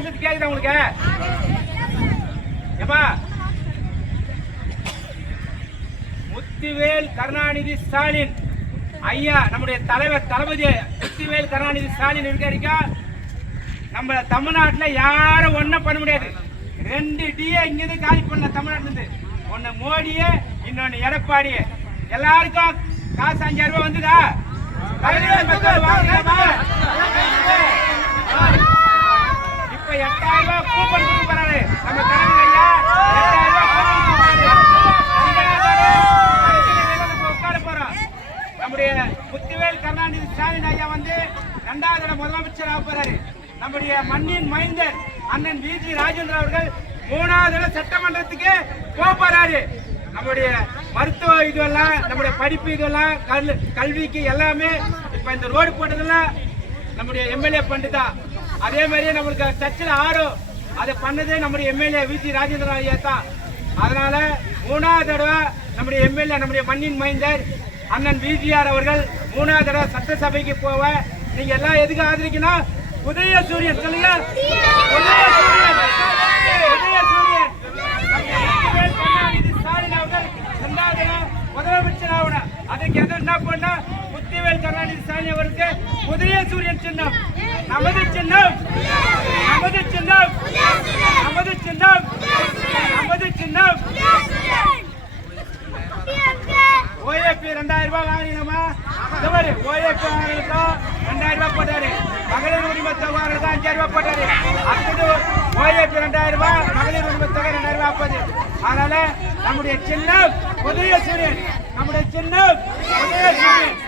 பேசுறது கேக்குதா உங்களுக்கு? ஏப்பா முத்துவேல் கருணாநிதி ஸ்டாலின் ஐயா நம்முடைய தலைவர் தளபதி முத்துவேல் கருணாநிதி ஸ்டாலின் இருக்க நம்ம தமிழ்நாட்டில் யாரும் ஒன்றும் பண்ண முடியாது. 2 டிஏ இங்கிருந்து காலி பண்ண தமிழ்நாட்டில இருந்து. ஒன்னு மோடியே, இன்னொன்னு எடப்பாடியே. எல்லாருக்கும் காசு 5000 ரூபாய் வந்துதா? இப்ப 8000 ரூபாய் கூப்பன் கொடுக்க போறாரு நம்ம தலைவர் ஐயா. 8000 ரூபாய் உட்கார போறோம். நம்முடைய முத்துவேல் கருணாநிதி ஸ்டாலின் ஐயா வந்து 2வது இடம் முதலமைச்சர் ஆக போறாரு. நம்முடைய மண்ணின் மைந்தர் அண்ணன் விஜி ராஜேந்திர அவர்கள் 3வது இடம் சட்டமன்றத்துக்கு போறாரு. நம்முடைய மருத்துவ இதுவெல்லாம், நம்முடைய படிப்பு இதுவெல்லாம், கல்விக்கு எல்லாமே இப்ப இந்த ரோடு போட்டதெல்லாம் நம்முடைய எம்எல்ஏ பண்ணிதா. அதே மாதிரி நம்மளுக்கு சர்ச்சில் அதை பண்ணதே நம்முடைய எம்எல்ஏ விஜி ராஜேந்திர ஐயா தான். அதனால 3வது தடவை நம்முடைய எம்எல்ஏ, நம்முடைய மண்ணின் மைந்தர் அண்ணன் விஜிஆர் அவர்கள் 3வது தடவை சட்டசபைக்கு போவ நீங்க எல்லாம் எதுக்கு ஆதரிக்கணும்? உதய சூரியன் சொல்லுங்க. முதலமைச்சர் ஆகணும். அதுக்கு என்ன பண்ணா முத்துவேல் கருணாநிதி ஸ்டாலின் அவருக்கு உதய சூரியன் சின்னம். நமது சின்னம், நமது சின்னம், நமது சின்னம், நமது சின்னம். ஓஏபி 2000 ரூபாய் வாங்கினோமா? ஓஏபி வாங்கினதும் 2000 ரூபாய் போட்டாரு. மகளிர் உரிமை தொகை வாங்கினதும் 5000 ரூபாய் போட்டாரு. அடுத்தது ஓஏபி 2000 ரூபாய், மகளிர் உரிமை தொகை 2000 ரூபாய் போகுது. அதனால நம்முடைய சின்னம் உதய சூரியன், நம்முடைய சின்னம் உதய சூரியன்.